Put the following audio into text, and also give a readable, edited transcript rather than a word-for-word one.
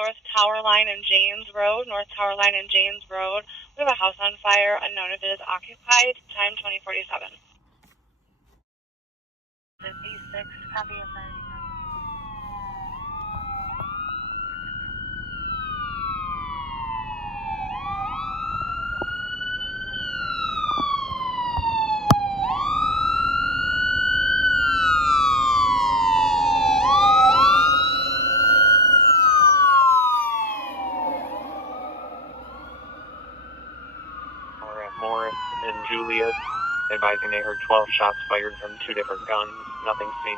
North Tower Line and James Road. North Tower Line and James Road. We have a house on fire. Unknown if it is occupied. Time 2047. 56. Copy of 90. Morris and Julius, advising they heard 12 shots fired from 2 different guns. Nothing seen.